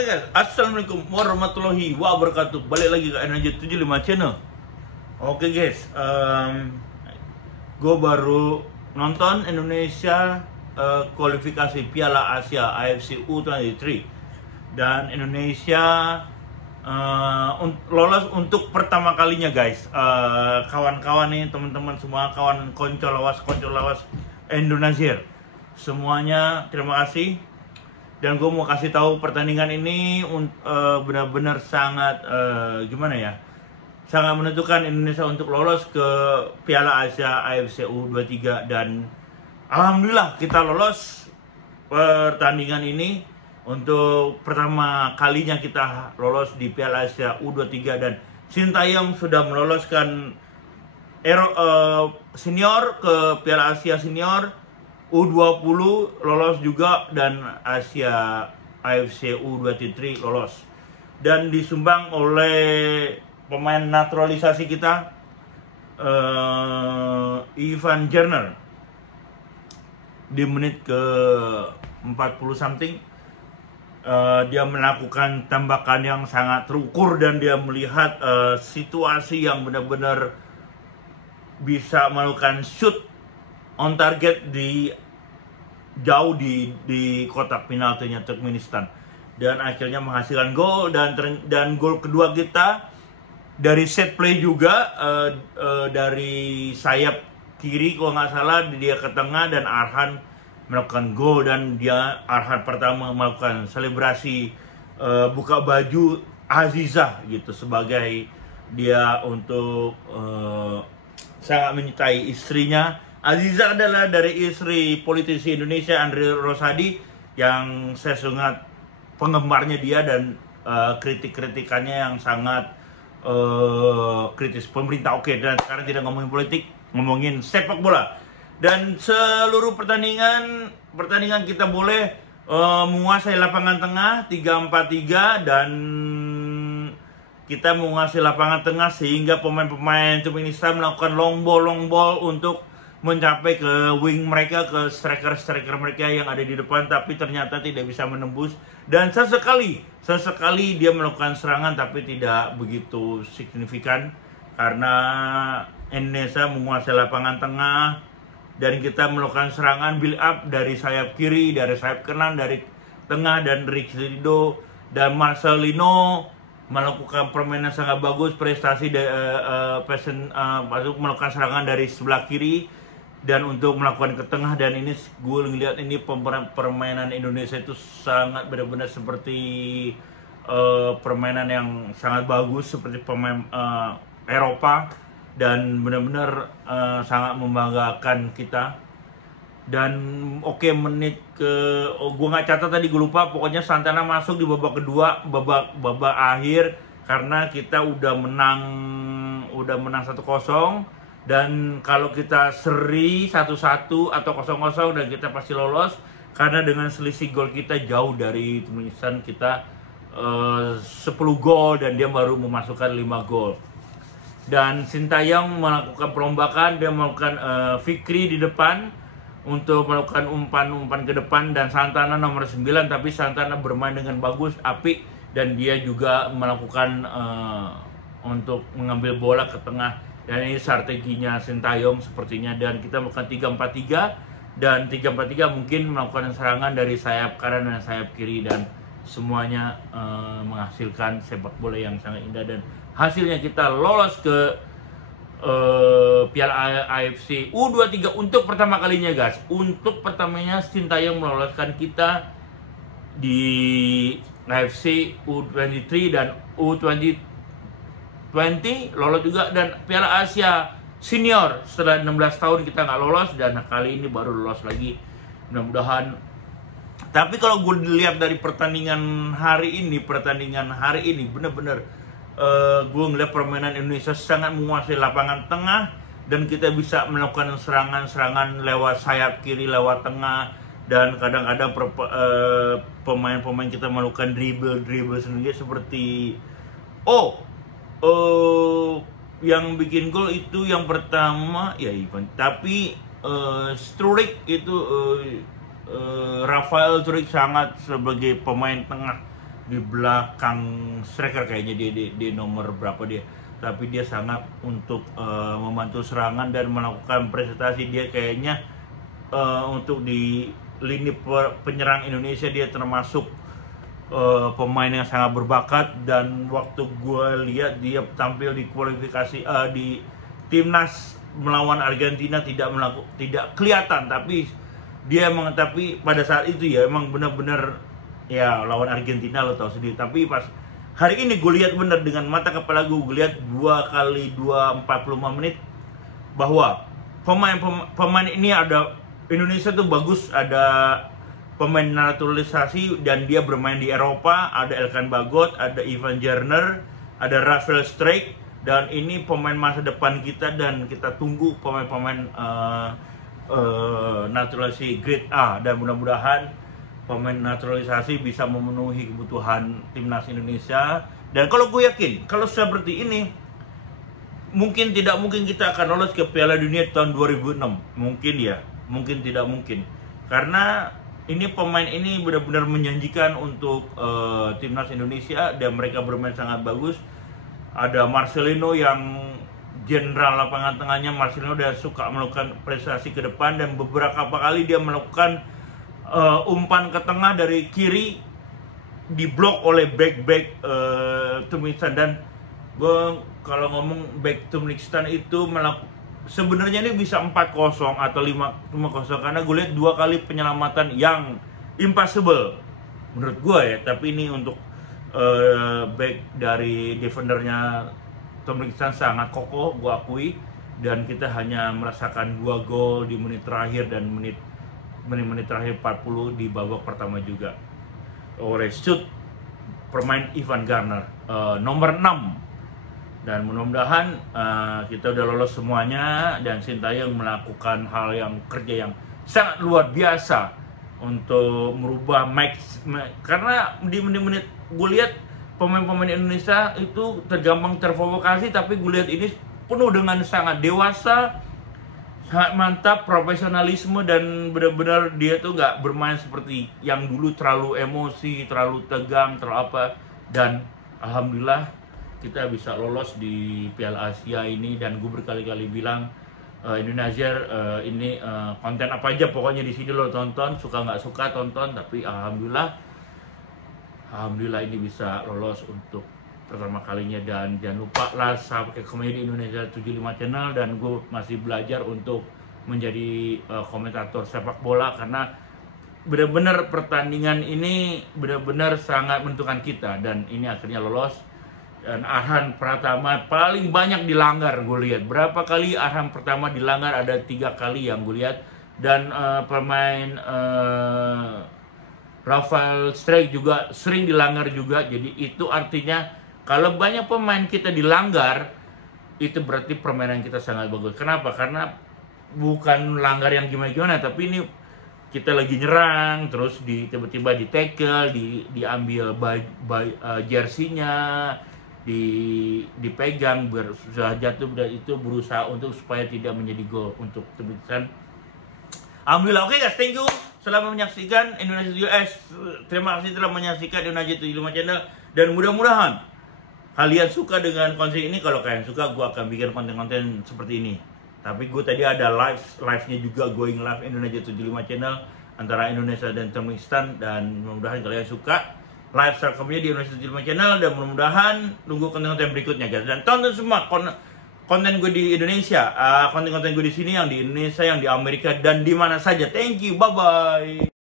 Oke guys, assalamualaikum warahmatullahi wabarakatuh. Balik lagi ke NJ75 channel. Oke guys, gue baru nonton Indonesia kualifikasi Piala Asia AFC U23 dan Indonesia lolos untuk pertama kalinya guys. Kawan-kawan nih, teman-teman semua, kawan konco lawas Indonesia, semuanya terima kasih. Dan gue mau kasih tahu pertandingan ini benar-benar sangat gimana ya, sangat menentukan Indonesia untuk lolos ke Piala Asia AFC U23. Dan alhamdulillah kita lolos pertandingan ini. Untuk pertama kalinya kita lolos di Piala Asia U23 dan Sintayong sudah meloloskan senior ke Piala Asia Senior, U20 lolos juga, dan Asia AFC U23 lolos. Dan disumbang oleh pemain naturalisasi kita, Ivan Gerner, di menit ke 40 something. Dia melakukan tembakan yang sangat terukur dan dia melihat situasi yang benar-benar bisa melakukan shoot on target jauh di kotak penaltinya Turkmenistan, dan akhirnya menghasilkan gol. Dan gol kedua kita dari set play juga, dari sayap kiri kalau nggak salah, dia ke tengah dan Arhan melakukan gol. Dan Arhan pertama melakukan selebrasi buka baju Azizah gitu, sebagai dia untuk sangat mencintai istrinya. Azizah adalah dari istri politisi Indonesia Andre Rosadi, yang saya sangat penggemarnya dia, dan kritik-kritikannya yang sangat kritis pemerintah. Oke, dan sekarang tidak ngomongin politik, ngomongin sepak bola. Dan seluruh pertandingan kita boleh menguasai lapangan tengah 3-4-3, dan kita menguasai lapangan tengah sehingga pemain-pemain Turkmenistan melakukan long ball untuk mencapai ke wing mereka, ke striker mereka yang ada di depan, tapi ternyata tidak bisa menembus. Dan sesekali dia melakukan serangan, tapi tidak begitu signifikan karena Indonesia menguasai lapangan tengah, dan kita melakukan serangan build up dari sayap kiri, dari sayap kanan, dari tengah, dan Ricardo dan Marcelino melakukan permainan sangat bagus, prestasi melakukan serangan dari sebelah kiri dan untuk melakukan ke tengah. Dan ini gue ngeliat ini permainan Indonesia itu sangat benar-benar seperti permainan yang sangat bagus, seperti pemain Eropa, dan benar-benar sangat membanggakan kita. Dan oke, menit gue nggak catat tadi, gue lupa, pokoknya Santana masuk di babak kedua, babak akhir, karena kita udah menang 1-0. Dan kalau kita seri 1-1 atau 0-0, dan kita pasti lolos, karena dengan selisih gol kita jauh dari Turkmenistan. Kita 10 gol dan dia baru memasukkan 5 gol. Dan Sintayong melakukan perombakan, dia melakukan Fikri di depan untuk melakukan umpan ke depan, dan Santana nomor 9, tapi Santana bermain dengan bagus, apik, dan dia juga melakukan untuk mengambil bola ke tengah. Dan ini strateginya Sintayong sepertinya. Dan kita melakukan 3-4-3, dan 3-4-3 mungkin melakukan serangan dari sayap kanan dan sayap kiri, dan semuanya menghasilkan sepak bola yang sangat indah. Dan hasilnya kita lolos ke Piala AFC U23 untuk pertama kalinya guys. Untuk pertamanya Sintayong meloloskan kita di AFC U23 dan U20 lolos juga, dan Piala Asia Senior setelah 16 tahun kita nggak lolos, dan kali ini baru lolos lagi, mudah-mudahan. Tapi kalau gue lihat dari pertandingan hari ini bener-bener gue ngeliat permainan Indonesia sangat menguasai lapangan tengah, dan kita bisa melakukan serangan lewat sayap kiri, lewat tengah, dan kadang-kadang pemain-pemain kita melakukan dribble sendiri, seperti yang bikin gol itu yang pertama ya Ivan, tapi Struijk itu Rafael Struijk sangat sebagai pemain tengah di belakang striker kayaknya dia di nomor berapa dia, tapi dia sangat untuk membantu serangan dan melakukan prestasi. Dia kayaknya untuk di lini penyerang Indonesia dia termasuk pemain yang sangat berbakat. Dan waktu gue lihat dia tampil di kualifikasi di timnas melawan Argentina tidak kelihatan, tapi pada saat itu ya emang benar-benar ya lawan Argentina lo tahu sendiri. Tapi pas hari ini gue lihat bener dengan mata kepala gue lihat 2 kali 2 45 menit bahwa pemain ini ada Indonesia tuh bagus, ada pemain naturalisasi dan dia bermain di Eropa. Ada Elkan Bagot, ada Ivan Jerner, ada Rafael Strijk, dan ini pemain masa depan kita dan kita tunggu pemain-pemain naturalisasi grade A, dan mudah-mudahan pemain naturalisasi bisa memenuhi kebutuhan timnas Indonesia. Dan kalau gue yakin kalau seperti ini mungkin kita akan lolos ke Piala Dunia tahun 2006. Mungkin tidak mungkin, karena ini pemain ini benar-benar menjanjikan untuk timnas Indonesia dan mereka bermain sangat bagus. Ada Marcelino yang jenderal lapangan tengahnya. Marcelino dia suka melakukan prestasi ke depan dan beberapa kali dia melakukan umpan ke tengah dari kiri diblok oleh back Turkmenistan. Dan kalau ngomong back Turkmenistan itu sebenarnya ini bisa 4-0 atau 5-0 karena gue lihat 2 kali penyelamatan yang impossible menurut gue ya. Tapi ini untuk back dari defendernya Turkmenistan sangat kokoh, gue akui. Dan kita hanya merasakan 2 gol di menit terakhir dan menit terakhir 40 di babak pertama juga oleh shoot permain Ivan Garner nomor 6. Dan mudah-mudahan kita udah lolos semuanya, dan Sintayong melakukan kerja yang sangat luar biasa untuk merubah match. Karena di menit-menit gue lihat pemain-pemain Indonesia itu tergampang terprovokasi, tapi gue lihat ini penuh dengan sangat dewasa, sangat mantap, profesionalisme, dan benar-benar dia tuh nggak bermain seperti yang dulu terlalu emosi, terlalu tegang, terlalu apa. Dan alhamdulillah kita bisa lolos di Piala Asia ini. Dan gue berkali-kali bilang Indonesia ini konten apa aja pokoknya di sini lo tonton, suka nggak suka tonton. Tapi alhamdulillah ini bisa lolos untuk pertama kalinya. Dan jangan lupa lah subscribe Komedi Indonesia 75 channel. Dan gue masih belajar untuk menjadi komentator sepak bola, karena benar-benar pertandingan ini benar-benar sangat menentukan kita. Dan ini akhirnya lolos. Dan Arhan Pratama paling banyak dilanggar gue lihat. Berapa kali Arhan Pratama dilanggar? Ada 3 kali yang gue lihat. Dan pemain Rafael Strijk juga sering dilanggar juga. Jadi itu artinya kalau banyak pemain kita dilanggar, itu berarti permainan kita sangat bagus. Kenapa? Karena bukan langgar yang gimana-gimana, tapi ini kita lagi nyerang, terus tiba-tiba di tackle, diambil jersey-nya, dipegang, sudah jatuh, dan itu berusaha untuk supaya tidak menjadi gol untuk Turkmenistan. Alhamdulillah. Oke guys, thank you selama menyaksikan Indonesia US. Terima kasih telah menyaksikan Indonesia 75 channel, dan mudah-mudahan kalian suka dengan konten ini. Kalau kalian suka, gue akan bikin konten-konten seperti ini. Tapi gue tadi ada live-nya juga, going live Indonesia 75 channel antara Indonesia dan Turkmenistan. Dan mudah-mudahan kalian suka live streamnya di Indonesia 75 channel. Dan mudah-mudahan tunggu konten-konten berikutnya guys. Dan tonton semua konten gue di Indonesia, konten-konten gue di sini, yang di Indonesia, yang di Amerika, dan di mana saja. Thank you, bye-bye.